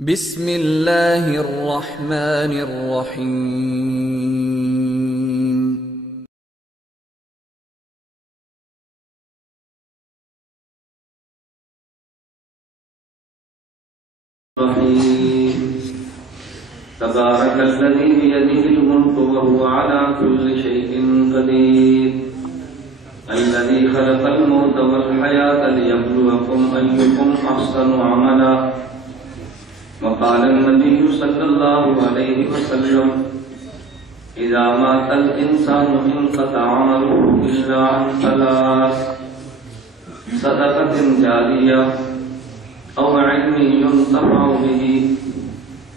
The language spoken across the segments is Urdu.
بسم اللہ الرحمن الرحیم۔ تبارك الذي بيده الملك وهو على كل شيء قدير الذي خلق الموت والحياة ليبلوكم أيكم أحسن عملا وقال النبي صلى الله عليه وسلم إذا مات الإنسان انقطع عمله إلا عن ثلاث صدقة جارية أو علم ينتفع به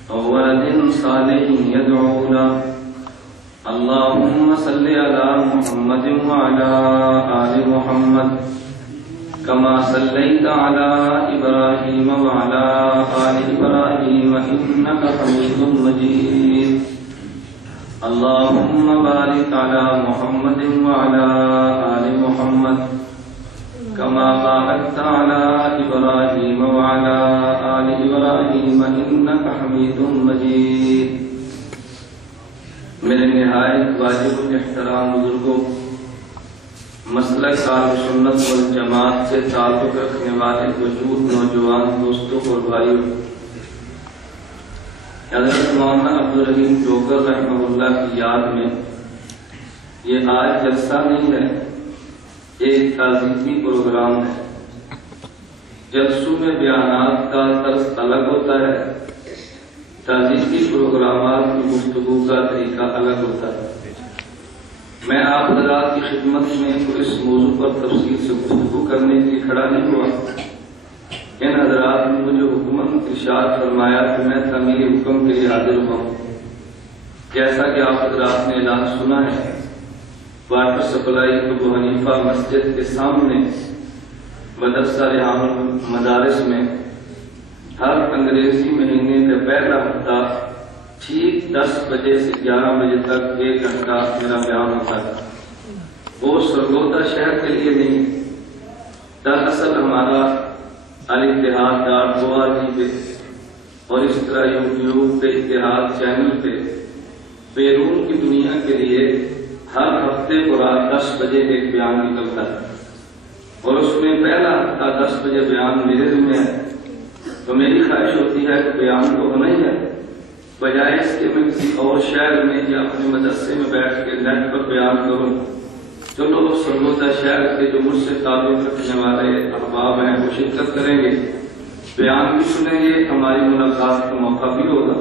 أو ولد صالح يدعو له اللهم صل على محمد وعلى آل محمد كما صليت على إبراهيم وعلى آل إبراهيم إنك حميد مجيد اللهم بارك على محمد وعلى آل محمد كما باركت على إبراهيم وعلى آل إبراهيم إنك حميد مجيد۔ میرے نہایت واجب الاحترام بزرگوں، مسلک اہل سنت والجماعت سے تعلق رکھنے والے وجود نوجوان دوستوں اور بھائیوں، حضرت مولانا عبدالرحیم جوگر رحمہ اللہ کی یاد میں یہ آج جلسہ نہیں ہے، ایک تعزیتی پروگرام ہے۔ جلسوں میں بیانات کا طرز الگ ہوتا ہے، تعزیتی پروگرامات کی گفتگو کا طریقہ الگ ہوتا ہے۔ میں آپ حضرات کی خدمت میں اس موضوع پر تفصیل سے گفتگو کرنے کے لیے کھڑا نہیں ہوا۔ ان حضرات نے مجھے حکمت ارشاد فرمایا کہ میں تعمیل حکم کے لیے حاضر ہوا ہوں۔ جیسا کہ آپ حضرات نے اعلان سنا ہے، واٹر سپلائی ابو حنیفہ مسجد کے سامنے مدرسہ ریحان المدارس میں ہر انگریزی مہینے کا پہلا ہفتہ ٹھیک 10 بجے سے 11 بجے تک 1 گھنٹہ میرا بیان ہوتا ہے۔ وہ سرگودا شہر کے لیے نہیں، دراصل ہمارا الاتحاد.org پہ اور اس طرح یوٹیوب پہ اتحاد چینل پہ بیرون کی دنیا کے لیے ہر ہفتے کو رات 10 بجے ایک بیان نکلتا ہے، اور اس میں پہلا ہفتہ 10 بجے بیان میرے ذمہ ہے۔ تو میری خواہش ہوتی ہے کہ بیان تو ہونا ہی ہے، بجائے اس کے میں کسی اور شہر میں یا اپنے مدرسے میں بیٹھ کے نیٹ پر بیان کروں۔ جو لوگ سرگودا شہر کے جو مجھ سے تعلق رکھنے والے احباب ہیں وہ شرکت کریں گے، بیان بھی سنیں گے، ہماری ملاقات کا موقع بھی ہوگا۔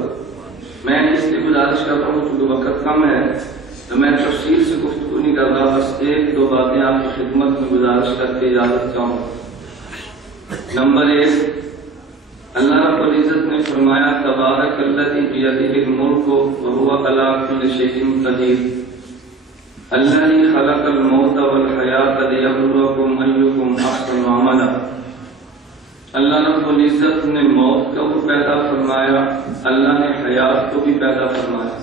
میں اس لیے گزارش کر رہا ہوں چونکہ وقت کم ہے تو میں تفصیل سے گفتگو نہیں کر رہا، بس 1-2 باتیں آپ کی خدمت میں گزارش کر کے اجازت چاہوں۔ نمبر 1، اللہ رب العزت نے فرمایا تبارک الذی بیدہ الملک وہو علی کل شیء قدیر الذی خلق الموت والحیاۃ لیبلوکم ایکم احسن عملا۔ اللہ رب العزت نے موت کو بھی پیدا فرمایا، اللہ نے حیات کو بھی پیدا فرمایا۔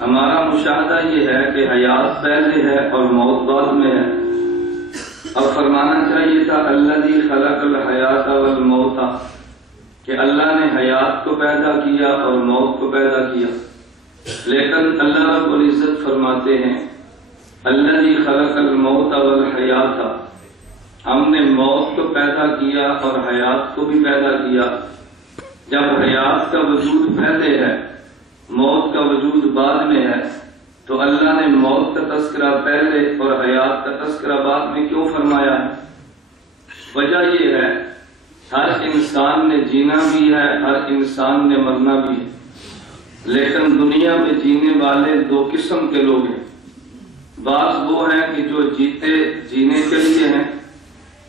ہمارا مشاہدہ یہ ہے کہ حیات پہلے ہے اور موت بعد میں ہے، اور فرمانا چاہیے تھا الذی خلق الحیات والموت، کہ اللہ نے حیات کو پیدا کیا اور موت کو پیدا کیا۔ لیکن اللہ رب العزت فرماتے ہیں الذی خلق الموت والحیات، ہم نے موت کو پیدا کیا اور حیات کو بھی پیدا کیا۔ جب حیات کا وجود پہلے ہے، موت کا وجود بعد میں ہے، تو اللہ نے موت کا تذکرہ پہلے اور حیات کا تذکرہ بعد میں کیوں فرمایا ہے؟ وجہ یہ ہے ہر انسان نے جینا بھی ہے، ہر انسان نے مرنا بھی ہے، لیکن دنیا میں جینے والے 2 قسم کے لوگ ہیں۔ بعض وہ ہیں کہ جو جیتے جینے کے لیے ہیں،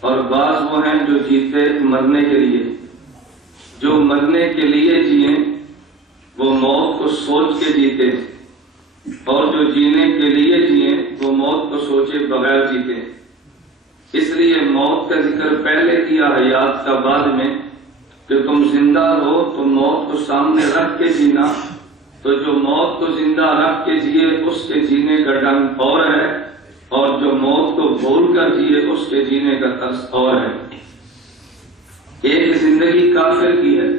اور بعض وہ ہیں جو جیتے مرنے کے لیے۔ جو مرنے کے لیے جیے وہ موت کو سوچ کے جیتے، اور جو جینے کے لیے جیے وہ موت کو سوچے بغیر جیتے۔ اس لیے موت کا ذکر پہلے کیا، حیات کا بعد میں، کہ تم زندہ ہو تو موت کو سامنے رکھ کے جینا، تو جو موت کو زندہ رکھ کے جیے اس کے جینے کا ڈھنگ اور ہے، اور جو موت کو بھول کر جیے اس کے جینے کا طرز اور ہے۔ ایک زندگی کافر کی ہے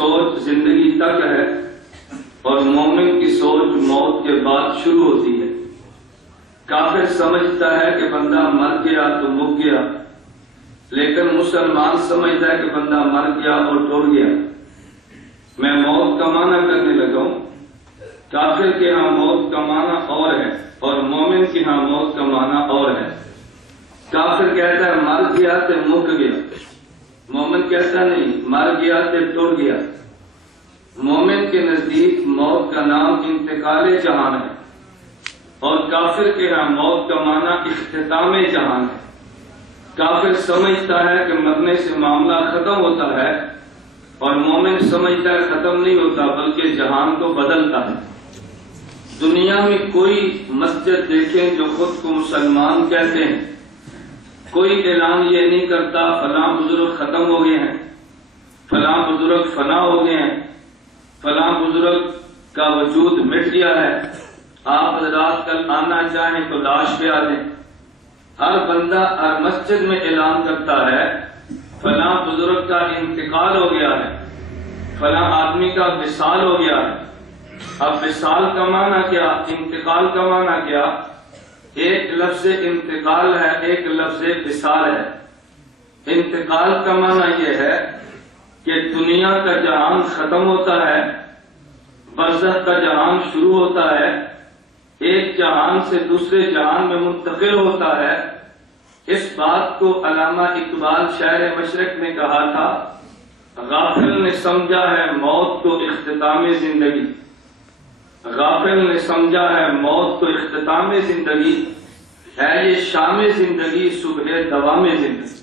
سوچ زندگی تک ہے اور مومن کی سوچ موت کے بعد شروع ہوتی ہے۔ کافر سمجھتا ہے کہ بندہ مر گیا تو مک گیا، لیکن مسلمان سمجھتا ہے کہ بندہ مر گیا اور ٹر گیا۔ میں موت کا معنی کرنے لگا ہوں۔ کافر کے ہاں موت کا معنی اور ہے اور مومن کے ہاں موت کا معنی اور ہے۔ کافر کہتا ہے مر گیا تو مک گیا، مومن کہتا نہیں مر گیا تو ٹر گیا۔ مومن کے نزدیک موت کا نام انتقال جہان ہے اور کافر کے ہاں موت کا معنی اختتام جہان ہے۔ کافر سمجھتا ہے کہ مرنے سے معاملہ ختم ہوتا ہے اور مومن سمجھتا ہے ختم نہیں ہوتا بلکہ جہان کو بدلتا ہے۔ دنیا میں کوئی مسجد دیکھیں جو خود کو مسلمان کہتے ہیں، کوئی اعلان یہ نہیں کرتا فلاں بزرگ ختم ہو گئے ہیں، فلاں بزرگ فنا ہو گئے ہیں، فلاں بزرگ کا وجود مٹ گیا ہے، آپ حضرات کل آنا چاہیں تو لاش پہ آ دیں۔ ہر بندہ ہر مسجد میں اعلان کرتا ہے فلاں بزرگ کا انتقال ہو گیا ہے، فلاں آدمی کا وصال ہو گیا ہے۔ اب وصال کا معنی کیا، انتقال کا معنی کیا؟ ایک لفظ انتقال ہے، ایک لفظ وصال ہے۔ انتقال کا معنی یہ ہے کہ دنیا کا جہان ختم ہوتا ہے، برزخ کا جہان شروع ہوتا ہے، ایک جہان سے دوسرے جہان میں منتقل ہوتا ہے۔ اس بات کو علامہ اقبال شاعر مشرق نے کہا تھا، غافل نے سمجھا ہے موت کو اختتام زندگی، غافل نے سمجھا ہے موت کو اختتام زندگی، ہے یہ شام زندگی صبح دوام زندگی۔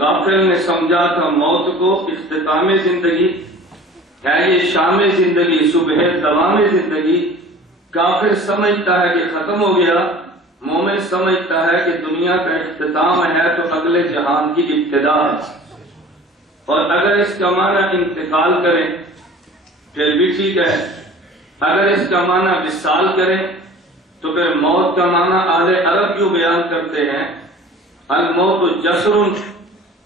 غافل نے سمجھا تھا موت کو اختتام زندگی، ہے یہ شام زندگی صبح دوام زندگی۔ کافر سمجھتا ہے کہ ختم ہو گیا، مومن سمجھتا ہے کہ دنیا کا اختتام ہے تو اگلے جہان کی ابتدا ہے۔ اور اگر اس کا معنی انتقال کریں پھر بھی ٹھیک ہے، اگر اس کا معنی وصال کریں تو پھر موت کا معنی اہل عرب یوں بیان کرتے ہیں، الموت جسر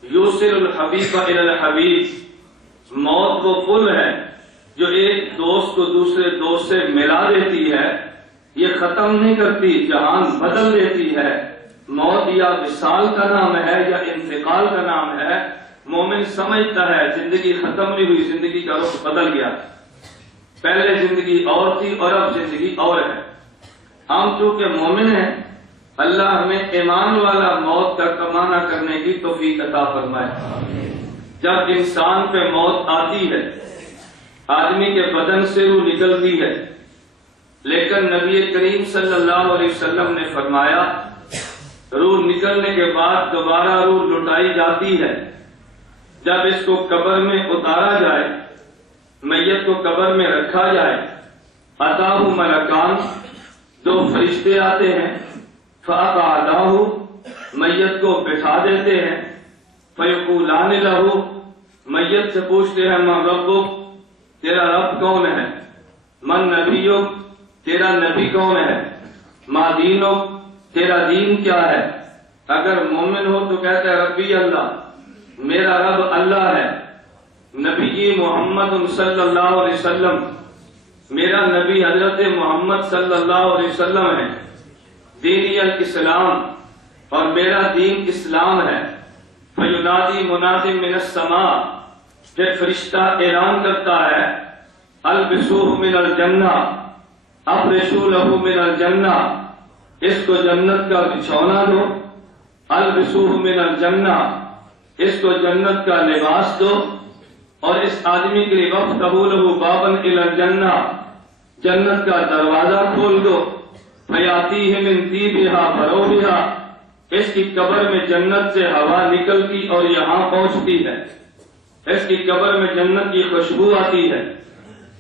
یوصل الحبیب الی الحبیب۔ موت وہ پل ہے جو ایک دوست کو دوسرے دوست سے ملا دیتی ہے، یہ ختم نہیں کرتی، جہان بدل دیتی ہے۔ موت یا وصال کا نام ہے یا انتقال کا نام ہے۔ مومن سمجھتا ہے زندگی ختم نہیں ہوئی، زندگی کا رخ بدل گیا، پہلے زندگی اور تھی اور اب زندگی اور ہے۔ ہم چونکہ مومن ہیں، اللہ ہمیں ایمان والا موت کا کمانہ کرنے کی توفیق عطا فرمائے۔ جب انسان پہ موت آتی ہے، آدمی کے بدن سے روح نکلتی ہے، لیکن نبی کریم صلی اللہ علیہ وسلم نے فرمایا روح نکلنے کے بعد دوبارہ روح لوٹائی جاتی ہے۔ جب اس کو قبر میں اتارا جائے، میت کو قبر میں رکھا جائے، اتاہ ملکان، دو فرشتے آتے ہیں، فاقعداہ، میت کو بٹھا دیتے ہیں، فیقولان لہ، میت سے پوچھتے ہیں من ربک، تیرا رب کون ہے؟ من نبیک، تیرا نبی کون ہے؟ ما دینک، تیرا دین کیا ہے؟ اگر مومن ہو تو کہتا ہے ربی اللہ، میرا رب اللہ ہے۔ نبی محمد صلی اللہ علیہ وسلم، میرا نبی حضرت محمد صلی اللہ علیہ وسلم ہے۔ دینی الاسلام، اور میرا دین اسلام ہے۔ فینادی منادی من السماء، پھر فرشتہ اعلان کرتا ہے البسوہ من الجنہ، افرشوا لہ من الجنہ، اس کو جنت کا بچھونا دو، البسوہ من الجنہ، اس کو جنت کا لباس دو، اور اس آدمی کے لیے وفتحوا لہ بابا الی الجنہ، جنت کا دروازہ کھول دو، فیاتیہ من طیبہا فروحہا، اس کی قبر میں جنت سے ہوا نکلتی اور یہاں پہنچتی ہے، اس کی قبر میں جنت کی خوشبو آتی ہے۔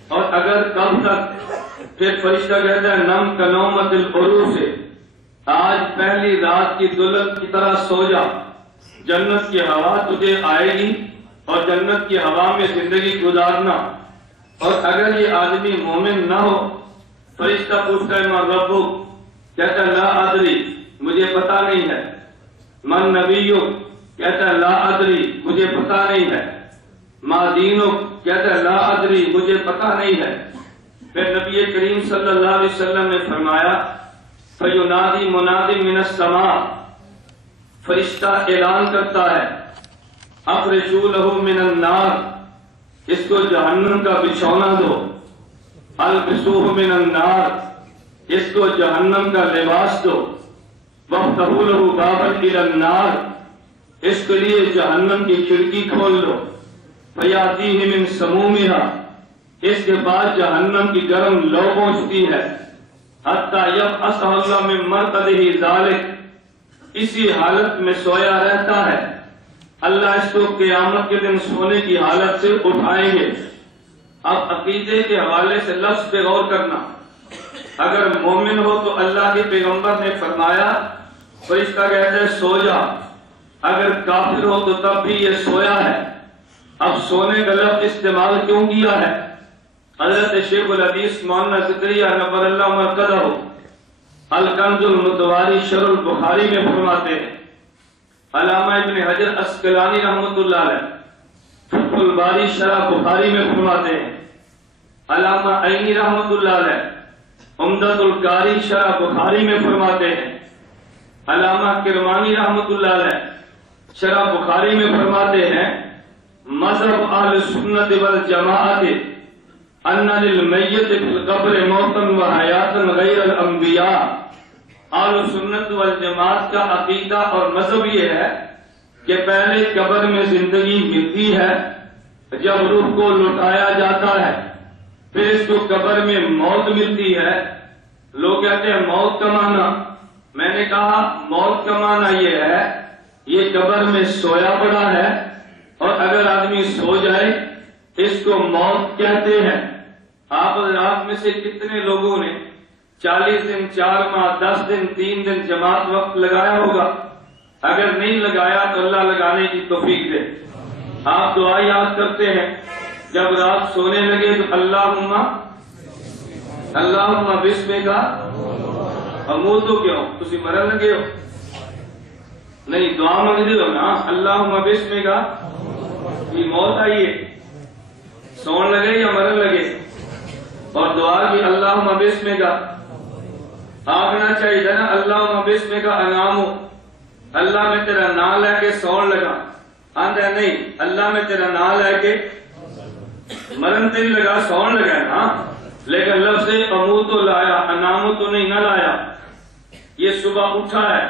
اور اگر کب تک، پھر فرشتہ کہتا ہے نم کنومت العروس، آج پہلی رات کی دلہن کی طرح سو جا، جنت کی ہوا تجھے آئے گی اور جنت کی ہوا میں زندگی گزارنا۔ اور اگر یہ آدمی مومن نہ ہو، فرشتہ پوچھتا ہے من ربک، کہتا ہے لا ادری، مجھے پتا نہیں ہے۔ من نبیک، کہتا ہے لا ادری، مجھے پتا نہیں ہے۔ ما دینک، کہتا ہے لا ادری، مجھے پتا نہیں ہے۔ پھر نبی کریم صلی اللہ علیہ وسلم نے فرمایا فَيُنَادِي مُنَادٍ مِّنَ السَّمَاءِ، فرشتہ اعلان کرتا ہے اخرجوا لَهُ مِنَ النَّارِ، اس کو جہنم کا بچھونا دو، البسوہ من النار، اس کو جہنم کا لباس دو، وَافْتَحُوا لَهُ بَابًا إِلَى النَّارِ، اس کے لیے جہنم کی کھڑکی کھول دو، فَيَأْتِيهِ مِن سَمُومِهَا، اس کے بعد جہنم کی گرم لو پہنچتی ہے، حَتَّى يَبْعَثَهُ اللَّهُ مِن مَرْقَدِهِ ذَلِكَ، اسی حالت میں سویا رہتا ہے، اللہ اس کو قیامت کے دن سونے کی حالت سے اٹھائیں گے۔ اب عقیدے کے حوالے سے لفظ پہ غور کرنا، اگر مومن ہو تو اللہ کے پیغمبر نے فرمایا فرشتہ کہتے ہیں سو جا، اگر کافر ہو تو تب بھی یہ سویا ہے۔ اب سونے کا لفظ استعمال کیوں کیا ہے؟ حضرت شیخ الحدیث مولانا زکریا نور اللہ مرقدہ الکنز المتواری شرح البخاری میں فرماتے ہیں، علامہ ابن حجر عسقلانی رحمۃ اللہ علیہ فتح الباری شرح بخاری میں فرماتے ہیں، علامہ عینی رحمۃ اللہ علیہ عمدۃ القاری شرح بخاری میں فرماتے ہیں، علامہ کرمانی رحمۃ اللہ علیہ شرح بخاری میں فرماتے ہیں مذہب اہل سنت والجماعت ان للمیت فی القبر موتا و حیاتا غیر الانبیاء، اہل سنت والجماعت کا عقیدہ اور مذہب یہ ہے کہ پہلے قبر میں زندگی ملتی ہے، جب روح کو لٹایا جاتا ہے پھر اس کو قبر میں موت ملتی ہے۔ لوگ کہتے ہیں موت کا معنی، میں نے کہا موت کا معنی یہ ہے یہ قبر میں سویا پڑا ہے، اور اگر آدمی سو جائے اس کو موت کہتے ہیں۔ آپ رات میں سے کتنے لوگوں نے 40 دن 4 ماہ 10 دن 3 دن جماعت وقت لگایا ہوگا؟ اگر نہیں لگایا تو اللہ لگانے کی توفیق دے۔ آپ دعا یاد کرتے ہیں جب رات سونے لگے تو اللہم بسمک اموت کیوں تسی مرن لگے ہو؟ نہیں دعا منگتے ہو نا، اللہم بسمک کی موت آئیے، سون لگے یا مرن لگے، اور دعا کی اللہم بسمک آگنا چاہیے نا، اللہم بسمک انامو، اللہ میں تیرا نام لے کے سون لگا، آندہ نہیں اللہ میں تیرا نام لے کے مرن تیری لگا سون لگا نا، لیکن لفظ اموت تو لایا، انامو تو نہیں نہ لایا۔ یہ صبح اٹھا ہے،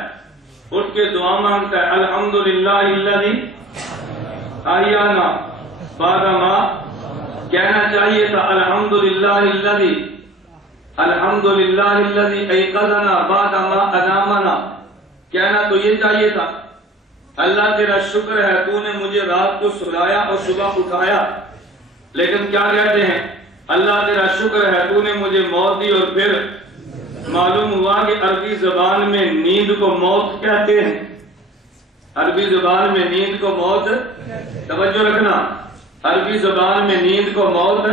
اٹھ کے دعا مانگتا ہے الحمدللہ الذی احیانا بعد ما، کہنا چاہیے تھا الحمدللہ الذی ایقظنا بعد ما انامنا، کہنا تو یہ چاہیے تھا اللہ تیرا شکر ہے تو نے مجھے رات کو سلایا اور صبح اٹھایا، لیکن کیا کہتے ہیں اللہ تیرا شکر ہے تو نے مجھے موت دی، اور پھر معلوم ہوا کہ عربی زبان میں نیند کو موت کہتے ہیں، عربی زبان میں نیند کو موت، توجہ رکھنا، عربی زبان میں نیند کو موت،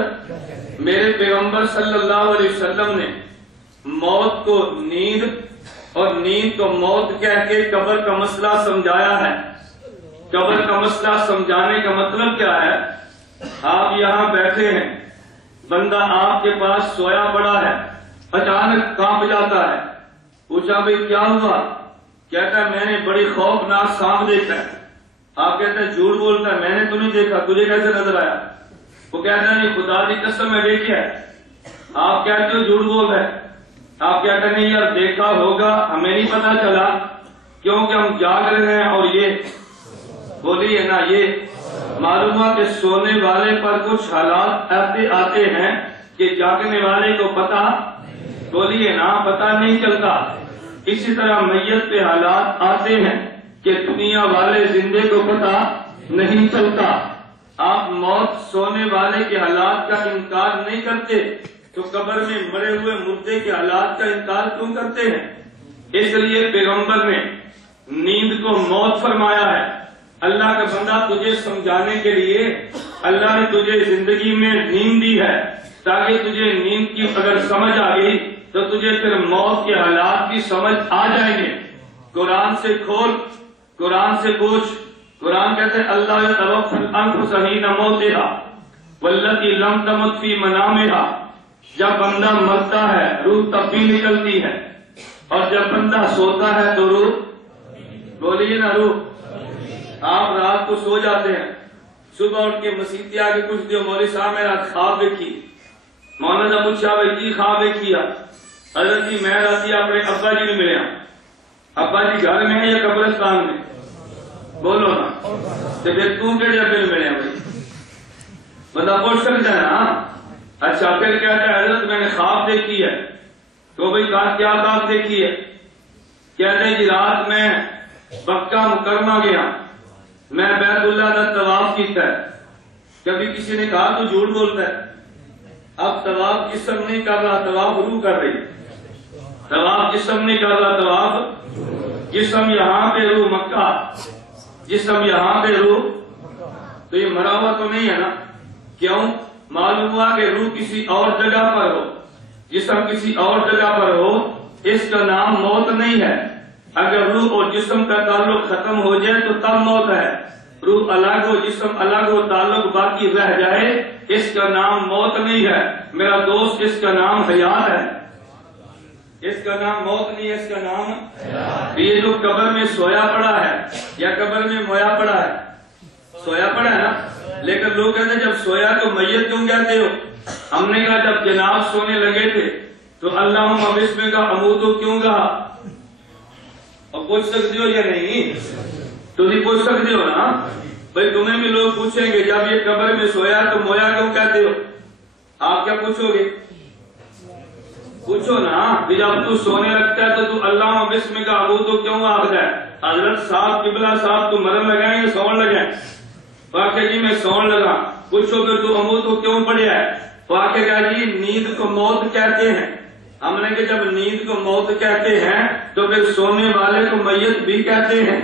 میرے پیغمبر صلی اللہ علیہ وسلم نے موت کو نیند اور نیند کو موت کہہ کے قبر کا مسئلہ سمجھایا ہے۔ قبر کا مسئلہ سمجھانے کا مطلب کیا ہے؟ آپ یہاں بیٹھے ہیں، بندہ آپ کے پاس سویا پڑا ہے، اچانک کانپ جاتا ہے، پوچھا بھئی کیا ہوا؟ کہتا ہے میں نے بڑی خوفناک سانپ دیکھا ہے۔ آپ کہتے ہیں جھوٹ بولتا ہے، میں نے تو نہیں دیکھا، تجھے کیسے نظر آیا؟ وہ کہتا ہے نہیں خدا کی قسم میں دیکھا ہے۔ آپ کہتے ہو جھوٹ بول رہے، آپ کہتے ہیں نہیں یار دیکھا ہوگا، ہمیں نہیں پتا چلا کیونکہ ہم جاگ رہے ہیں، اور یہ بولیے نا، یہ معلوم ہوا کہ سونے والے پر کچھ حالات ایسے آتے ہیں کہ جاگنے والے کو پتا، بولیے نا، پتا نہیں چلتا۔ اسی طرح میت پہ حالات آتے ہیں کہ دنیا والے زندے کو پتا نہیں چلتا۔ آپ موت سونے والے کے حالات کا انکار نہیں کرتے تو قبر میں مرے ہوئے مردے کے حالات کا انکار کیوں کرتے ہیں؟ اس لیے پیغمبر نے نیند کو موت فرمایا ہے۔ اللہ کا بندہ تجھے سمجھانے کے لیے اللہ نے تجھے زندگی میں نیند دی ہے، تاکہ تجھے نیند کی اگر سمجھ آ گئی تو تجھے پھر موت کے حالات کی سمجھ آ جائیں گے۔ قرآن سے کھول، قرآن سے پوچھ، قرآن کہتے ہیں اللہ یتوفی الانفس حین موتہا واللتی لم تمت فی منامہا، جب بندہ مرتا ہے روح تب بھی نکلتی ہے، اور جب بندہ سوتا ہے تو روح، بولیے نا روح، آپ رات کو سو جاتے ہیں، صبح اٹھ کے مسیح آ کے کچھ دیو مولوی صاحب میرا خواب دیکھی، مولانا مجھا بھائی کی خواب دیکھیا، حضرت جی میں راتی اپنے ابا جی نے ملیا، ابا جی گھر میں ہے یا قبرستان میں؟ بولو نا، تو پھر تو کہڑے ابے میں ملیا بھائی؟ بندہ پوچھ سکتا ہے نا۔ اچھا پھر کہتا ہے حضرت میں نے خواب دیکھی ہے، تو بھائی کیا خواب دیکھی ہے؟ کہتے ہیں جی رات میں مکہ مکرمہ گیا، میں بیت اللہ کا طواف کیتا ہے، کبھی کسی نے کہا تو جھوٹ بولتا ہے، اب طواف جسم نہیں کر رہا، طواف روح کر رہی، طواف جسم نہیں کر رہا، طواف جسم یہاں پہ روح مکہ، جسم یہاں پہ روح، تو یہ مرا ہوا تو نہیں ہے نا؟ کیوں؟ معلوم ہوا کہ روح کسی اور جگہ پر ہو، جسم کسی اور جگہ پر ہو، اس کا نام موت نہیں ہے۔ اگر روح اور جسم کا تعلق ختم ہو جائے تو تب موت ہے، روح الگ ہو جسم الگ ہو تعلق باقی رہ جائے اس کا نام موت نہیں ہے میرا دوست، اس کا نام حیات ہے، اس کا نام موت نہیں ہے، اس کا نام حیات۔ یہ جو قبر میں سویا پڑا ہے یا قبر میں مویا پڑا ہے، سویا پڑا ہے نا، لیکن لوگ کہتے ہیں جب سویا تو میت کیوں کہتے ہو؟ ہم نے کہا جب جناب سونے لگے تھے تو اللہم بسم کا اموتو کیوں کہا؟ اور پوچھ سکتے ہو یا نہیں؟ تو نہیں پوچھ سکتے ہو نا بھائی، تمہیں بھی لوگ پوچھیں گے جب یہ قبر میں سویا تو مویا کیوں کہتے ہو؟ آپ کیا پوچھو گے؟ پوچھو نا، جب تو سونے لگتا ہے تو اللہم بسم کا اموتو کیوں آخر ہے؟ حضرت صاحب قبلہ صاحب تو مرن لگائیں یا سون لگائیں؟ واقعہ جی میں سون لگا، پوچھو کہ تو اموتو کیوں پڑھیا ہے؟ واقعہ کہا جی نیند کو موت کہتے ہیں، ہم نے کہ جب نیند کو موت کہتے ہیں تو پھر سونے والے کو میت بھی کہتے ہیں،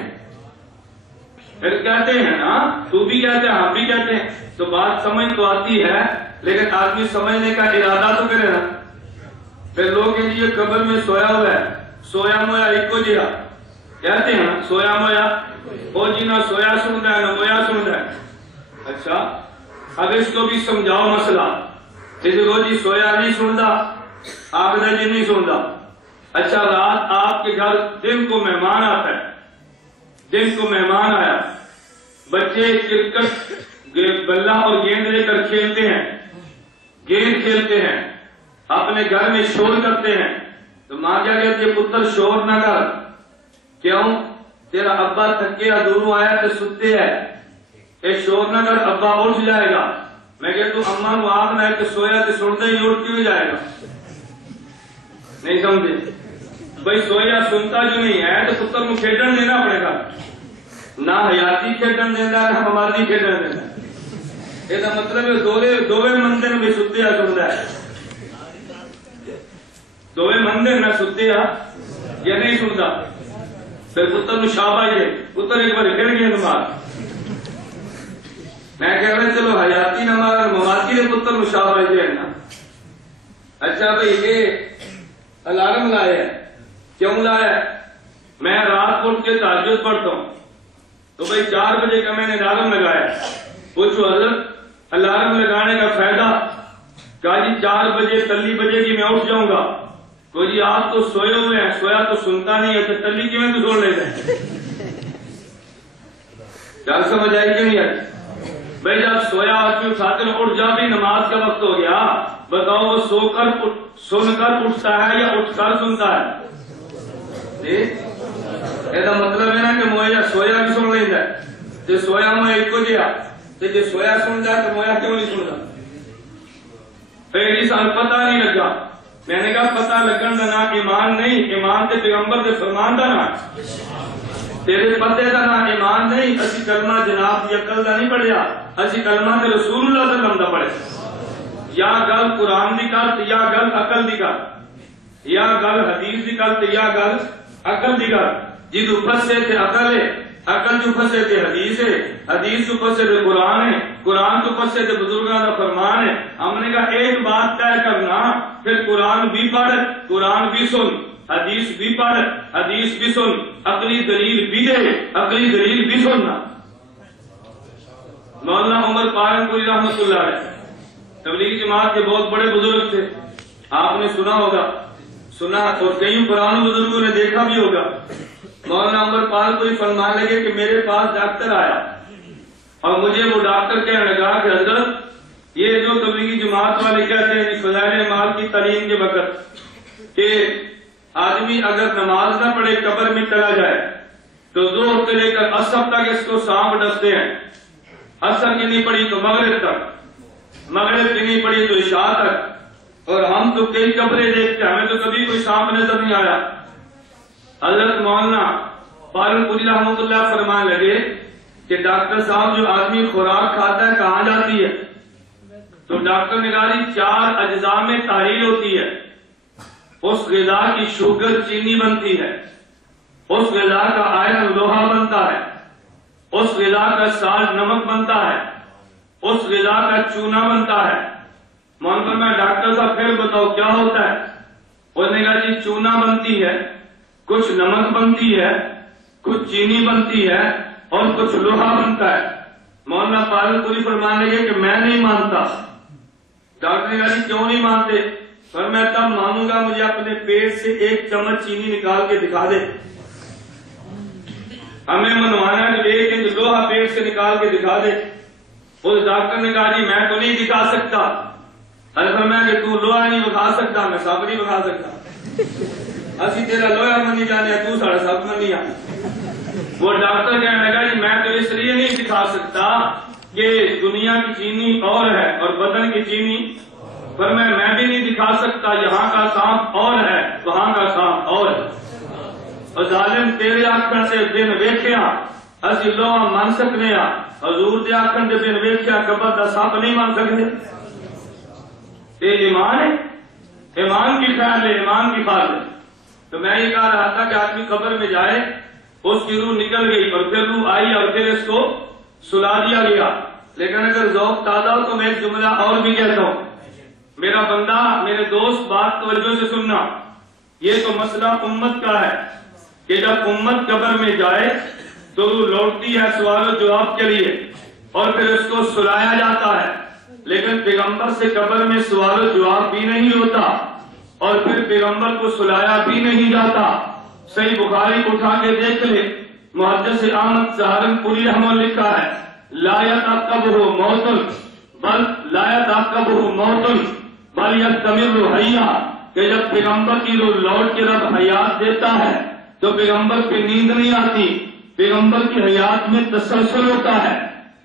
پھر کہتے ہیں نا، تو بھی کہتے ہیں ہم بھی کہتے ہیں، تو بات سمجھ تو آتی ہے لیکن آدمی سمجھنے کا ارادہ تو کرے نا۔ پھر لوگ کہ یہ قبر میں سویا ہوا ہے، سویا مویا ایک کو جیا کہتے ہیں نا، سویا مویا، وہ جی نہ سویا سنتا ہے نہ مویا سنتا ہے۔ اچھا اب اس کو بھی سمجھاؤ مسئلہ، وہ جی سویا نہیں سنتا، آگدہ جی نہیں سنتا۔ اچھا رات آپ کے گھر دن کو مہمان آتا ہے، دن کو مہمان آیا، بچے کرکٹ بلہ اور گیند لے کر کھیلتے ہیں، گیند کھیلتے ہیں، اپنے گھر میں شور کرتے ہیں، تو ماں کیا کہتی ہے؟ پتر شور نہ کر، کیوں؟ تیرا ابا تھکے دوروں آیا تو ستے ہے، اے شور نہ کر ابا اٹھ جائے گا۔ میں کہتا ہوں اماں نو آگ نہ ہے کہ سویا تو سنتے ہی اٹھ کیوں جائے گا؟ نہیں سمجھے بھائی، سویا سنتا جو نہیں ہے تو پتر کو کھیڈن دینا پڑے گا، نہ حیاتی کھیڈن دینا نہ مماتی کھیڈن دینا۔ یہ مطلب ہے دووے مندر میں ستے سنتا ہے، دووے مندر میں ستے یا نہیں سنتا، پھر پتر نو شاباش ہے، پتر ایک بار کھیل گیا تمہارا، میں کہہ رہا چلو حیاتی نہ مارا مماتی نے پتر نو شاباش ہے نا۔ اچھا بھائی یہ الارم لایا ہے، کیوں لایا ہے؟ میں رات کو اٹھ کے تہجد پڑھتا ہوں، تو بھائی 4 بجے کا میں نے الارم لگایا، پوچھو حضرت الارم لگانے کا فائدہ؟ کہا جی 4 بجے تلی بجے گی میں اٹھ جاؤں گا۔ تو جی آپ تو سوئے ہوئے ہیں، سویا تو سنتا نہیں ہے، تو تلی کیوں تو چھوڑ لیتے ہیں؟ کیا سمجھ آئی کہ نہیں آئی؟ بھائی جب سویا آدمی اٹھاتے ہیں، اٹھ جا بھی نماز کا وقت ہو گیا، بتاؤ وہ سو کر سن کر اٹھتا ہے یا اٹھ کر سنتا ہے؟ یہ مطلب ہے نا کہ مویا سویا بھی سن لیتا ہے، جو سویا مویا ایک کو دیا، جو سویا سنتا ہے تو مویا کیوں نہیں سنتا؟ پہلی سال پتہ نہیں لگا، میں نے کہا پتہ لگن کا نام ایمان نہیں، ایمان تے پیغمبر دے فرمان دا نام، تیرے پتے دا نام ایمان نہیں۔ اسی کلمہ جناب دی عقل دا نہیں پڑھیا، اسی کلمہ تے رسول اللہ صلی اللہ علیہ وسلم دا پڑھے۔ یا گل قرآن دی گل یا گل عقل دی گل، یا گل حدیث دی گل یا گل عقل دی گل، جدو پھسے تے عقل ہے، عقل جو پھسے تے حدیث ہے، حدیث جو پھسے تے قرآن ہے، قرآن جو پھسے تے بزرگاں دا فرمان ہے۔ ہم نے کہا ایک بات طے کرنا، پھر قرآن بھی پڑھ، قرآن بھی سن، حدیث بھی پڑھ، حدیث بھی سن، عقلی دلیل بھی دے، عقلی دلیل بھی سننا۔ مولانا عمر پالنپوری رحمۃ اللہ علیہ تبلیغی جماعت کے بہت بڑے بزرگ تھے، آپ نے سنا ہوگا، اور کئی پرانے بزرگوں نے دیکھا بھی ہوگا۔ مولانا عمر پالنپوری فرمانے لگے کہ میرے پاس ڈاکٹر آیا اور مجھے وہ ڈاکٹر کہنے لگا کہ حضرت یہ جو تبلیغی جماعت والے کہتے ہیں فضائل اعمال کی تعلیم کے وقت کہ آدمی اگر نماز نہ پڑھے قبر میں چلا جائے تو ظہر سے لے کر عصر تک اس کو سانپ ڈستے ہیں، عصر کی نہیں پڑی تو مغرب تک، مغرب کی نہیں پڑی تو عشاء تک، اور ہم تو کئی قبریں دیکھتے ہیں، ہمیں تو کبھی کوئی سانپ نظر نہیں آیا۔ حضرت مولانا پالنپوری رحمۃ اللہ فرمانے لگے کہ ڈاکٹر صاحب جو آدمی خوراک کھاتا ہے کہاں جاتی ہے؟ تو ڈاکٹر نے کہا جی 4 اجزاء میں تحلیل ہوتی ہے، اس غذا کی شوگر چینی بنتی ہے، اس غذا کا آئرن لوہا بنتا ہے، اس غذا کا سالٹ نمک بنتا ہے، اس غذا کا چونا بنتا ہے۔ مونکر میں ڈاکٹر صاحب پھر بتاؤ کیا ہوتا ہے؟ اس نے کہا جی چونا بنتی ہے، کچھ نمک بنتی ہے، کچھ چینی بنتی ہے اور کچھ لوہا بنتا ہے۔ مولانا پالنپوری فرمانے لگے کہ میں نہیں مانتا۔ ڈاکٹر نے کہا جی کیوں نہیں مانتے؟ پر میں تب مانوں گا مجھے اپنے پیٹ سے 1 چمچ چینی نکال کے دکھا دے۔ ہمیں منوانا ہے 1 انچ لوہا پیٹ سے نکال کے دکھا دے۔ اس ڈاکٹر نے کہا جی میں تو نہیں دکھا سکتا۔ فرمایا کہ تو لوہا نہیں دکھا سکتا، میں سب نہیں دکھا سکتا، اسی تیرا لوہا منی جانے تو ساڑھا سب منی آ۔ وہ ڈاکٹر کہنے لگا جی میں تو اس لیے نہیں دکھا سکتا کہ دنیا کی چینی اور ہے اور بدن کی چینی، پر میں بھی نہیں دکھا سکتا یہاں کا سانپ اور ہے وہاں کا سانپ اور ہے۔ اور ظالم تیرے آنکھوں سے بن ویکھیا اسی لوہا مان سکنے ہاں، حضور دے آنکھوں سے بن ویکھیا قبر دا سانپ نہیں مان سکتے۔ یہ ایمان ہے، ایمان کی خیال ہے، ایمان کی خیال ہے۔ تو میں یہ کہہ رہا تھا کہ آدمی قبر میں جائے، اس کی روح نکل گئی اور پھر روح آئی اور پھر اس کو سلا دیا گیا، لیکن اگر ذوق تازہ ہو تو میں ایک جملہ اور بھی کہتا ہوں۔ میرا بندہ، میرے دوست، بات توجہ سے سننا، یہ تو مسئلہ امت کا ہے کہ جب امت قبر میں جائے تو روح لوٹتی ہے سوال و جواب کے لیے اور پھر اس کو سلایا جاتا ہے، لیکن پیغمبر سے قبر میں سوال و جواب بھی نہیں ہوتا اور پھر پیغمبر کو سلایا بھی نہیں جاتا۔ صحیح بخاری اٹھا کے دیکھ لے، محدث احمد سہارنپوری رحمہ لکھا ہے لا یتعقبہ موت بل یستمر حیا، کہ جب پیغمبر کی روح لوٹ کے رب حیات دیتا ہے تو پیغمبر پہ نیند نہیں آتی، پیغمبر کی حیات میں تسلسل ہوتا ہے۔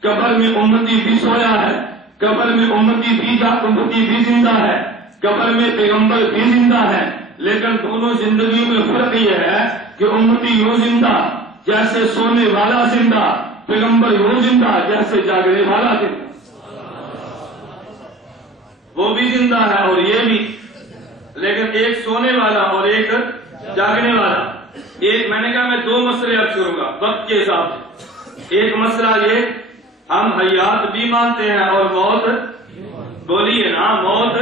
قبر میں امتی بھی سویا ہے، قبر میں امتی بھی زندہ ہے، قبر میں پیغمبر بھی زندہ ہے، لیکن دونوں زندگیوں میں فرق یہ ہے کہ امتی یوں زندہ جیسے سونے والا زندہ، پیغمبر یوں زندہ جیسے جاگنے والا زندہ۔ وہ بھی زندہ ہے اور یہ بھی، لیکن ایک سونے والا اور ایک جاگنے والا۔ ایک میں نے کہا میں 2 مسئلے عرض کروں گا وقت کے حساب سے۔ ایک مسئلہ یہ ہم حیات بھی مانتے ہیں اور موت، بولیے نا، موت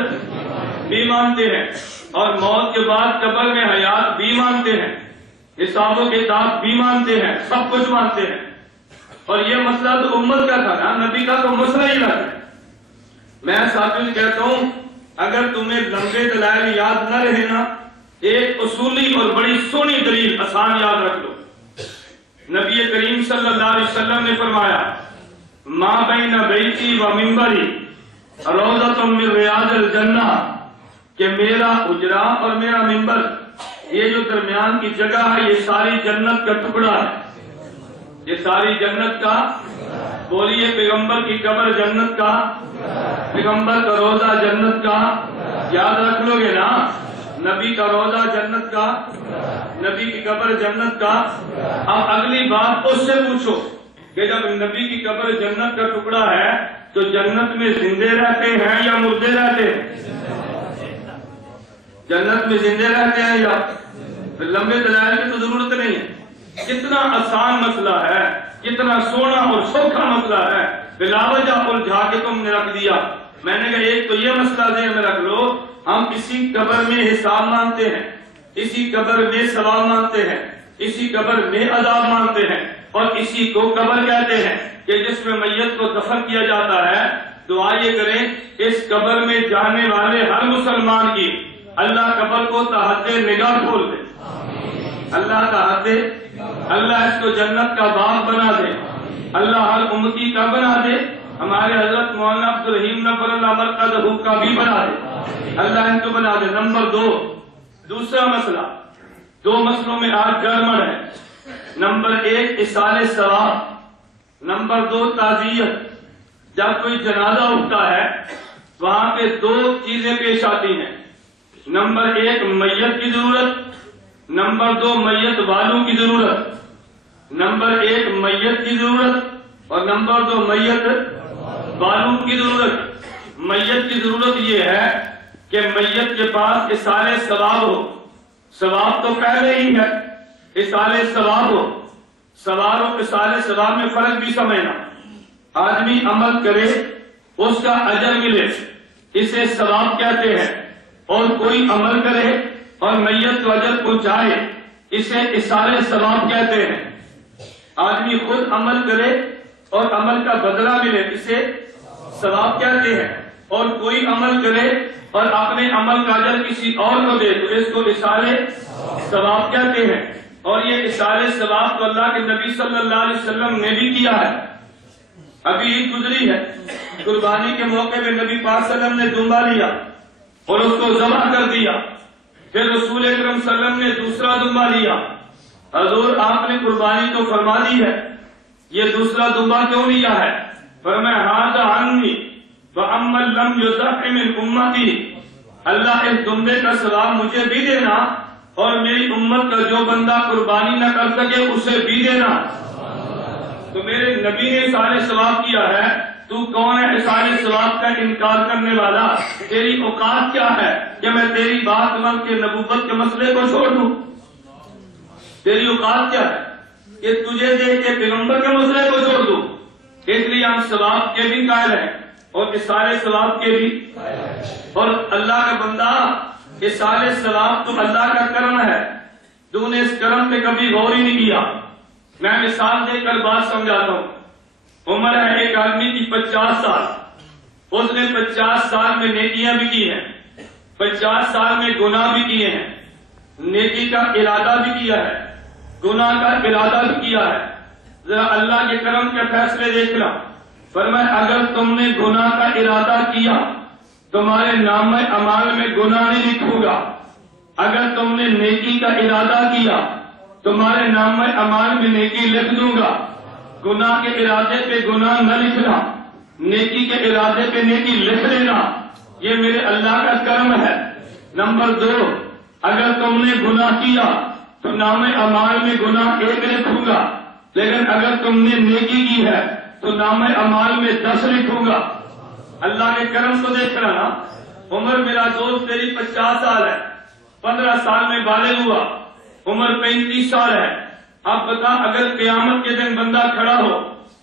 بھی مانتے ہیں اور موت کے بعد قبر میں حیات بھی مانتے ہیں، حساب و کتاب بھی مانتے ہیں، سب کچھ مانتے ہیں۔ اور یہ مسئلہ تو امت کا تھا نا، نبی کا تو مسئلہ ہی رہا ہے۔ میں ساتھیوں سے کہتا ہوں اگر تمہیں لمبے دلائل یاد نہ رہے نا، ایک اصولی اور بڑی سونی دلیل آسان یاد رکھ لو۔ نبی کریم صلی اللہ علیہ وسلم نے فرمایا ما بین بیتی و منبری روضۃ من ریاض الجنہ، کہ میرا حجرہ اور میرا منبر، یہ جو درمیان کی جگہ ہے یہ ساری جنت کا ٹکڑا ہے، یہ ساری جنت کا۔ بولیے پیغمبر کی قبر جنت کا، پیغمبر کا روضہ جنت کا، یاد رکھ لو گے نا، نبی کا روضہ جنت کا، نبی کی قبر جنت کا۔ اب اگلی بات اس سے پوچھو کہ جب نبی کی قبر جنت کا ٹکڑا ہے تو جنت میں زندے رہتے ہیں یا مردے رہتے ہیں؟ جنت میں زندے رہتے ہیں یا؟ لمبے دلائل کی تو ضرورت نہیں ہے۔ کتنا آسان مسئلہ ہے، کتنا سونا اور سوکھا مسئلہ ہے، بلا وجہ الجھا کے تم نے رکھ دیا۔ میں نے کہا ایک تو یہ مسئلہ ذہن میں رکھ لو، ہم اسی قبر میں حساب مانتے ہیں، اسی قبر میں ثواب مانتے ہیں، اسی قبر میں عذاب مانتے ہیں اور اسی کو قبر کہتے ہیں۔ کہ جس میں میت کو دفن کیا جاتا ہے، دعا یہ کریں اس قبر میں جانے والے ہر مسلمان کی اللہ قبر کو تحت نگاہ کھول دے، اللہ اس کو جنت کا باغ بنا دے، اللہ ہر امتی کا بنا دے، ہمارے حضرت مولانا عبد الرحیم نفر اللہ مرقدہ کا بھی بنا دے، اللہ ان کو بنا دے۔ نمبر 2، دوسرا مسئلہ، 2 مسئلوں میں آج گڑبڑ ہے۔ نمبر 1 اصال ثواب، نمبر 2 تعزیت۔ جب کوئی جنازہ اٹھتا ہے وہاں پہ 2 چیزیں پیش آتی ہیں، نمبر 1 میت کی ضرورت، نمبر 2 میت والوں کی ضرورت۔ نمبر 1 میت کی ضرورت اور نمبر 2 میت والوں کی ضرورت۔ میت کی ضرورت یہ ہے کہ میت کے پاس اصال ثواب ہو، ثواب تو پہلے ہی ہے، اصال ثواب ہو، ثواب اور اصال ثواب میں فرق بھی سمجھنا۔ آدمی عمل کرے اس کا اجر ملے، اسے ثواب کہتے ہیں، اور کوئی عمل کرے اور میت کو اجر پہنچائے اسے اصال ثواب کہتے ہیں۔ آدمی خود عمل کرے اور عمل کا بدلہ ملے اسے ثواب کہتے ہیں، اور کوئی عمل کرے اور اپنے عمل کا اجر کسی اور کو دے تو اس کو اصال ثواب کہتے ہیں۔ اور یہ اصال ثواب تو اللہ کے نبی صلی اللہ علیہ وسلم نے بھی کیا ہے۔ ابھی عید گزری ہے، قربانی کے موقع میں نبی پاک صلی اللہ علیہ وسلم نے دمبا لیا اور اس کو ذبح کر دیا، پھر رسول اکرم صلی اللہ علیہ وسلم نے دوسرا دمبا لیا۔ حضور آپ نے قربانی تو فرما دی ہے، یہ دوسرا دمبا کیوں لیا ہے؟ فرمایا ھذا عنی وَأَمَّن لَّمْ يُذَبِّحْ مِنْ أُمَّتِي، اللہ اس دمبے کا ثواب مجھے بھی دینا اور میری امت کا جو بندہ قربانی نہ کر سکے اسے بھی دینا۔ تو میرے نبی نے اصال ثواب کیا ہے، تو کون ہے اصال ثواب کا انکار کرنے والا؟ تیری اوقات کیا ہے کہ میں تیری بات مان کے نبوت کے مسئلے کو چھوڑ دوں؟ تیری اوقات کیا ہے کہ تجھے دیکھ کے پیغمبر کے مسئلے کو چھوڑ دوں؟ اس لیے ہم ثواب کے بھی قائل ہیں اور اصال ثواب کے بھی، اور اللہ کا بندہ اصال ثواب تو اللہ کا کرم ہے، تو نے اس کرم پہ کبھی غور ہی نہیں کیا۔ میں مثال دے کر بات سمجھاتا ہوں۔ عمر ہے ایک آدمی کی 50 سال، اس نے 50 سال میں نیکیاں بھی کی ہیں، 50 سال میں گناہ بھی کیے ہیں، نیکی کا ارادہ بھی کیا ہے، گناہ کا ارادہ بھی کیا ہے۔ ذرا اللہ کے کرم کے فیصلے دیکھنا، فرمایا اگر تم نے گناہ کا ارادہ کیا تمہارے نامہ اعمال میں گناہ نہیں لکھوں گا، اگر تم نے نیکی کا ارادہ کیا تمہارے نامہ اعمال میں نیکی لکھ دوں گا۔ گناہ کے ارادے پہ گناہ نہ لکھنا، نیکی کے ارادے پہ نیکی لکھ لینا، یہ میرے اللہ کا کرم ہے۔ نمبر 2، اگر تم نے گناہ کیا تو نامہ اعمال میں گناہ 1 لکھوں گا، لیکن اگر تم نے نیکی کی ہے تو نامہ اعمال میں 10 لکھوں گا۔ اللہ کے کرم کو دیکھنا نا۔ عمر میرا دوست تیری 50 سال ہے، 15 سال میں بالغ ہوا، عمر 35 سال ہے۔ اب بتا اگر قیامت کے دن بندہ کھڑا ہو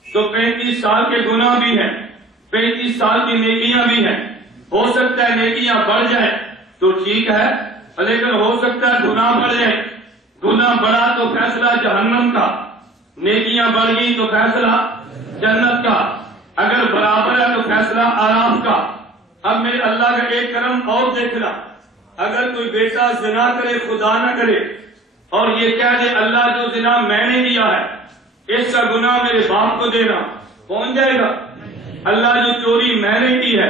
تو 35 سال کے گناہ بھی ہیں، 35 سال کی نیکیاں بھی ہیں، ہو سکتا ہے نیکیاں بڑھ جائیں تو ٹھیک ہے، لیکن ہو سکتا ہے گناہ بڑھ جائیں، گناہ بڑھا تو فیصلہ جہنم کا، نیکیاں بڑھ گئی تو فیصلہ جنت کا، اگر برابر ہے تو فیصلہ آرام کا۔ اب میرے اللہ کا ایک کرم اور دیکھنا، اگر کوئی بیٹا زنا کرے خدا نہ کرے اور یہ کہہ دے اللہ جو زنا میں نے کیا ہے اس کا گناہ میرے باپ کو دینا، پہنچ جائے گا؟ اللہ جو چوری میں نے کی ہے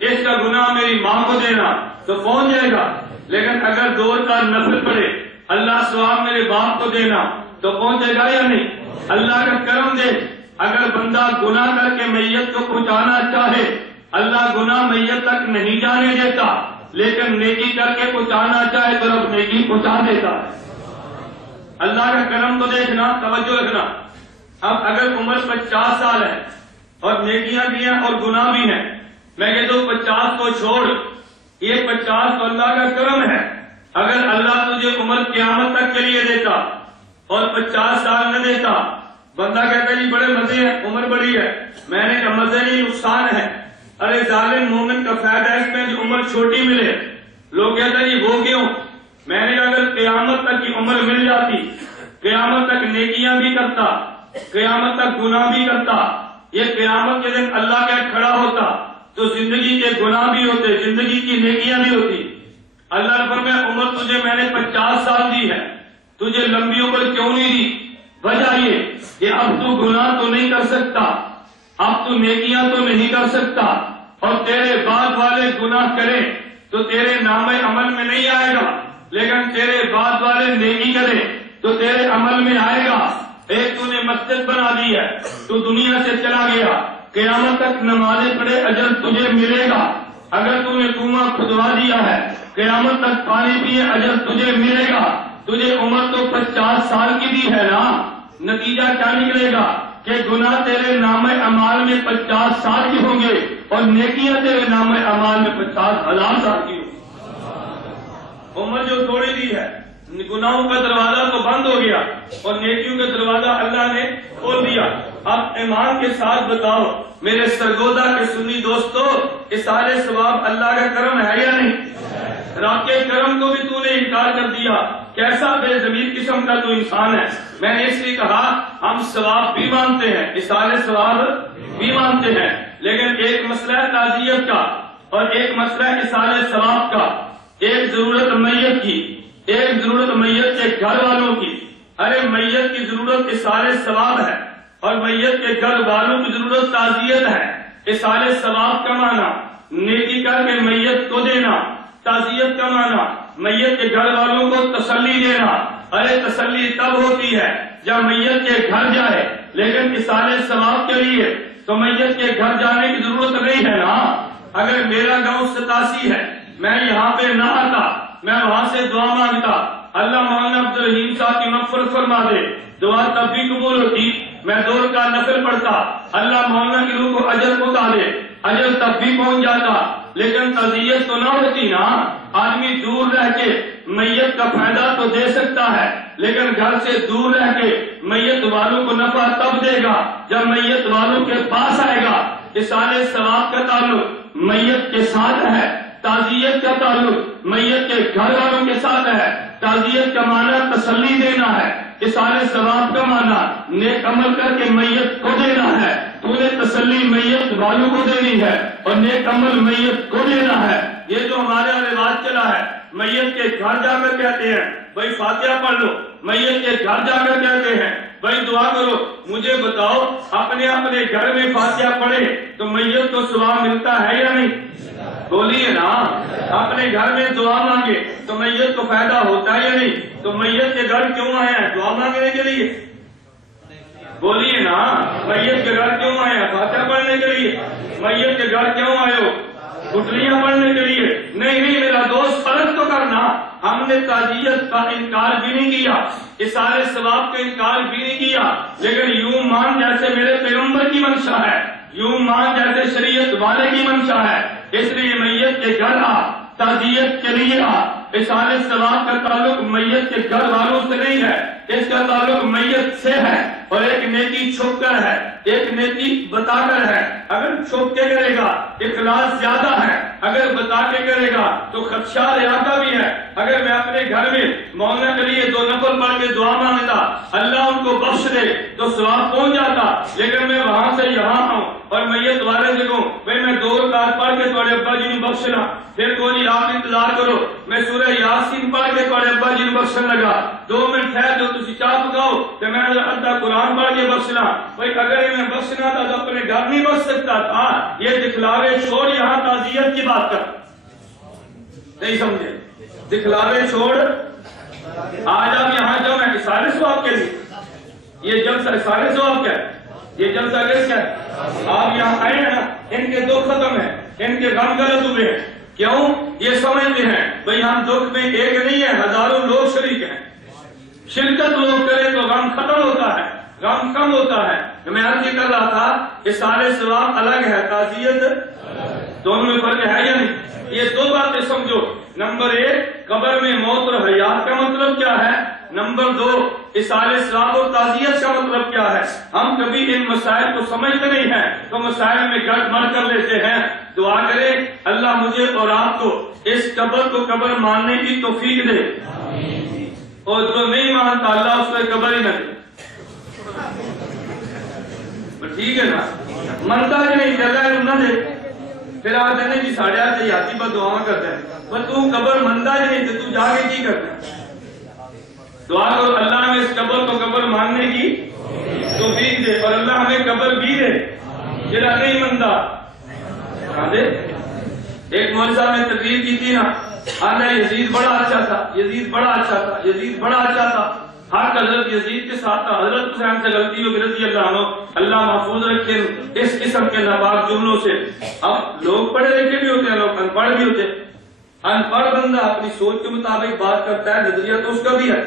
اس کا گناہ میری ماں کو دینا تو پہنچ جائے گا؟ لیکن اگر 2 کا نفل پڑے اللہ ثواب میرے باپ کو دینا تو پہنچ جائے گا یا نہیں؟ اللہ کا کرم دے، اگر بندہ گناہ کر کے میت کو پہنچانا چاہے اللہ گناہ میت تک نہیں جانے دیتا، لیکن نیکی کر کے پہنچانا چاہے تو رب نیکی پہنچا دیتا ہے۔ اللہ کا کرم کو دیکھنا، توجہ رکھنا۔ اب اگر عمر 50 سال ہے اور نیکیاں بھی ہیں اور گناہ بھی ہیں، میں کہتا ہوں 50 کو چھوڑ، یہ 50 تو اللہ کا کرم ہے۔ اگر اللہ تجھے عمر قیامت تک کے لیے دیتا اور 50 سال نہ دیتا، بندہ کہتا جی بڑے مزے ہیں، عمر بڑی ہے، میں نے کہا مزے نہیں نقصان ہے۔ ارے ظالم مومن کا فائدہ ہے اس میں جو عمر چھوٹی ملے، لوگ کہتے ہیں جی وہ کیوں؟ میں نے کہا اگر قیامت تک کی عمر مل جاتی، قیامت تک نیکیاں بھی کرتا، قیامت تک گناہ بھی کرتا، یہ قیامت کے دن اللہ کا کھڑا ہوتا تو زندگی کے گناہ بھی ہوتے، زندگی کی نیکیاں بھی ہوتی. اللہ نے فرمایا عمر تجھے میں نے 50 سال دی ہے، تجھے لمبی عمر کیوں نہیں دی؟ وجہ یہ کہ اب تو گناہ تو نہیں کر سکتا، اب تو نیکیاں تو نہیں کر سکتا، اور تیرے بعد والے گناہ کریں تو تیرے نام عمل میں نہیں آئے گا، لیکن تیرے بعد والے نیکی کریں تو تیرے عمل میں آئے گا. ایک تو نے مسجد بنا دی ہے، تو دنیا سے چلا گیا، قیامت تک نمازیں پڑھے اجر تجھے ملے گا. اگر تو نے کنواں کھدوا دیا ہے، قیامت تک پانی پیے اجر تجھے ملے گا. تجھے عمر تو 50 سال کی دی ہے نا، نتیجہ کیا نکلے گا کہ گناہ تیرے نام اعمال میں 50 سال کی ہوں گے اور نیکیاں تیرے نام اعمال میں 50,000 سال کی ہوں گی. عمر جو تھوڑی دی ہے، گناہوں کا دروازہ تو بند ہو گیا اور نیکیوں کا دروازہ اللہ نے کھول دیا. اب ایمان کے ساتھ بتاؤ میرے سرگودا کے سنی دوستو، اس سارے ثواب اللہ کا کرم ہے یا نہیں؟ رب کے کرم کو بھی تو نے انکار کر دیا، کیسا بے ضمیر قسم کا تو انسان ہے. میں نے اس لیے کہا ہم ثواب بھی مانتے ہیں، اس سارے ثواب بھی مانتے ہیں، لیکن ایک مسئلہ ہے تعزیت کا اور ایک مسئلہ ہے اصالہ ثواب کا. ایک ضرورت میت کی، ایک ضرورت میت کے گھر والوں کی. ارے میت کی ضرورت اصالہ ثواب ہے اور میت کے گھر والوں کی ضرورت تعزیت ہے. اصالہ ثواب کا معنی نیکی کر کے میت کو دینا، تعزیت کا معنی میت کے گھر والوں کو تسلی دینا. ارے تسلی تب ہوتی ہے جب میت کے گھر جائے، لیکن اصالہ ثواب کے لیے تو میت کے گھر جانے کی ضرورت نہیں ہے نا. اگر میرا گاؤں 87 ہے، میں یہاں پہ نہ آتا، میں وہاں سے دعا مانگتا اللہ مولانا عبد الرحیم صاحب کی مغفرت فرما دے، دعا تب بھی قبول ہوتی. میں 2 کا نفل پڑھتا اللہ مولانا کی روح کو اجر پہنچا دے، اجر تب بھی پہنچ جاتا، لیکن تعزیت تو نہ ہوتی نا. آدمی دور رہ کے میت کا فائدہ تو دے سکتا ہے، لیکن گھر سے دور رہ کے میت والوں کو نفع تب دے گا جب میت والوں کے پاس آئے گا. اصالہ ثواب کا تعلق میت کے ساتھ ہے، تعزیت کا تعلق میت کے گھر والوں کے ساتھ ہے. تعزیت کا معنی تسلی دینا ہے، اصالہ ثواب کا معنی نیک عمل کر کے میت کو دینا ہے. تو نے تسلی میت والوں کو دینی ہے اور نیک عمل میت کو دینا ہے. یہ جو ہمارے یہاں رواج چلا ہے، میت کے گھر جا کر کہتے ہیں بھائی فاتحہ پڑھ لو، میت کے گھر جا کر کہتے ہیں بھائی دعا کرو. مجھے بتاؤ اپنے اپنے گھر میں فاتحہ پڑھے تو میت کو ثواب ملتا ہے یا نہیں؟ بولیے نا. اپنے گھر میں دعا مانگے تو میت کو فائدہ ہوتا ہے یا نہیں؟ تو میت کے گھر کیوں آئے ہیں؟ دعا مانگنے کے لیے. بولیے نا. میت کے گھر کیوں آئے ہیں؟ فاتحہ پڑھنے کے لیے. میت کے گھر کیوں آئے ہو؟ گٹلیاں پڑھنے کے لیے. نہیں میرا دوست فرق تو کرنا. ہم نے تعزیت کا انکار بھی نہیں کیا، اصالہ ثواب کا انکار بھی نہیں کیا، لیکن یوں مان جیسے میرے پیغمبر کی منشا ہے، یوں مان جیسے شریعت والے کی منشا ہے. اس لیے میت کے گھر آ، تعزیت کے لیے آ. اصالہ ثواب کا تعلق میت کے گھر والوں سے نہیں ہے، اس کا تعلق میت سے ہے. اور ایک نیکی چھپ کر ہے، ایک نیکی بتا کر ہے. اگر چھپ کے کرے گا اخلاص زیادہ ہے، اگر بتا کے کرے گا تو خدشہ رہتا بھی ہے. اگر میں اپنے گھر میں مولانا کے لیے 2 نفل پڑھ کے دعا مانگتا اللہ ان کو بخش دے تو ثواب پہنچ جاتا، لیکن میں وہاں سے یہاں آؤں اور میت والے سے کہوں بھائی میں 2 رکعت پڑھ کے تھوڑے ابا جی نے بخشنا، پھر کوئی آپ انتظار کرو میں سورہ یاسین پڑھ کے تھوڑے ابا جی نے بخشن لگا، 2 منٹ ٹھہر جو تسی چاہ پکاؤ تو میں ادھا قرآن پڑھ کے بخشنا. بھائی اگر میں بخشنا تھا تو اپنے گھر نہیں بخش سکتا تھا. یہ دکھلاوے چھوڑ، یہاں تعزیت کی بات کر. نہیں سمجھے؟ دکھلاوے چھوڑ، آج آپ یہاں جاؤ میں اصالہ ثواب کے لیے. یہ جلسہ اصالہ ثواب کیا ہے؟ یہ جلسہ کس کا ہے؟ آپ یہاں آئے ہیں نا، ان کے دکھ ختم ہیں، ان کے غم غلط ہوئے ہیں. کیوں؟ یہ سمجھتے ہیں بھئی ہم دکھ میں ایک نہیں ہے، ہزاروں لوگ شریک ہیں. شرکت لوگ کرے تو غم ختم ہوتا ہے، غم کم ہوتا ہے. میں عرض یہ کر رہا تھا اصالہ ثواب الگ ہے، تعزیت دونوں میں فرق ہے یا نہیں؟ یہ 2 باتیں سمجھو. نمبر 1 قبر میں موت اور حیات کا مطلب کیا ہے. نمبر 2 اصالہ ثواب اور تعزیت کا مطلب کیا ہے. ہم کبھی ان مسائل کو سمجھتے نہیں ہیں تو مسائل میں گڑ مر کر لیتے ہیں. دعا کرے اللہ مجھے اور آپ کو اس قبر کو قبر ماننے کی توفیق دے، اور جو نہیں مانتا اللہ اس کو قبر ہی نہ دے. ٹھیک ہے نا منتا جی نہیں اللہ نہ دے پھر آتے ہیں جی ساڑھے آتے یاتی پر دعا کرتے ہیں پر تو قبر منتا جی نہیں تو جا کے کی کرتا ہے دعا کرو اللہ ہمیں اس قبر کو قبر ماننے کی توفیق دے اور اللہ ہمیں قبر بھی دے جرا نہیں منتا دے ایک مولوی صاحب نے تقریر کی تھی نا آنا یزید بڑا اچھا تھا یزید بڑا اچھا تھا یزید بڑا اچھا تھا حق حضرت یزید کے ساتھ تھا حضرت حسین سے غلطی ہو رضی اللہ عنہ اللہ محفوظ رکھے اس قسم کے ناپاک جملوں سے اب لوگ پڑھے لکھے بھی ہوتے ہیں لوگ ان پڑھ بھی ہوتے ہیں ان پڑھ بندہ اپنی سوچ کے مطابق بات کرتا ہے نظریہ تو اس کا بھی ہے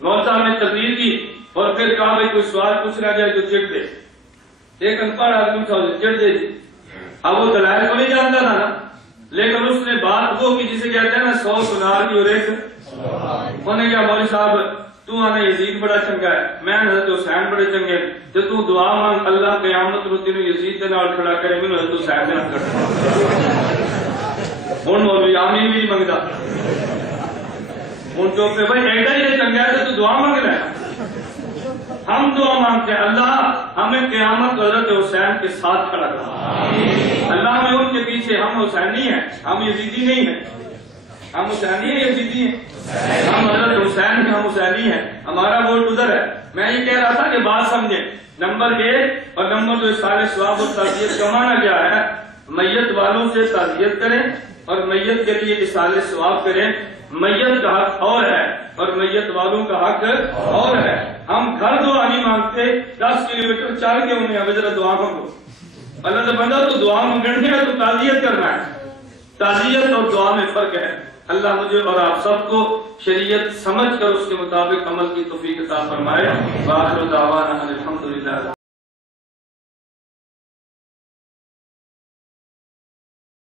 مولوی صاحب نے تقریر کی اور پھر کہا بھائی کوئی سوال پوچھنا جائے تو چڑھ دے ایک ان پڑھ آدمی چڑھ دے جی اب وہ دلائل کو نہیں جانتا تھا نا لیکن اس نے بات وہ کی جسے کہتے ہیں نا 100 سنار کی اور ایک انہوں نے کہا مولوی صاحب تو آنا یزید بڑا چنگا ہے میں حضرت حسین بڑے چنگے تو تو دعا مانگ اللہ قیامت رو تینوں یزید دے نال کھڑا کرے میں حضرت حسین دے نال کھڑا ہن مولوی آمین بھی منگدا ہن جو کہ بھائی ایڈا ہی چنگا ہے تو دعا مانگ لے ہم دعا مانگتے ہیں اللہ ہمیں قیامت حضرت حسین کے ساتھ کھڑا کر اللہ ہمیں ان کے پیچھے ہم حسینی ہیں ہم یزیدی نہیں ہیں ہم حسینی ہیں یزیدی ہیں ہم حضرت حسین ہیں ہم حسینی ہیں ہمارا ووٹ ادھر ہے میں یہ کہہ رہا تھا کہ بات سمجھیں نمبر 1 اور نمبر 2 سال ثواب اور تعزیت کا معنی کیا ہے میت والوں سے تعزیت کریں اور میت کے لیے اصال ثواب کریں میت کا حق اور ہے اور میت والوں کا حق اور ہے ہم گھر دعا نہیں مانگتے 10 کلومیٹر چل کے انہیں اب ذرا دعا مانگو اللہ سے بندہ تو دعا مانگنے ہے تو تعزیت کرنا ہے تعزیت اور دعا میں فرق ہے اللہ مجھے اور آپ سب کو شریعت سمجھ کر اس کے مطابق عمل کی توفیق عطا فرمائے وآخر دعوانا الحمدللہ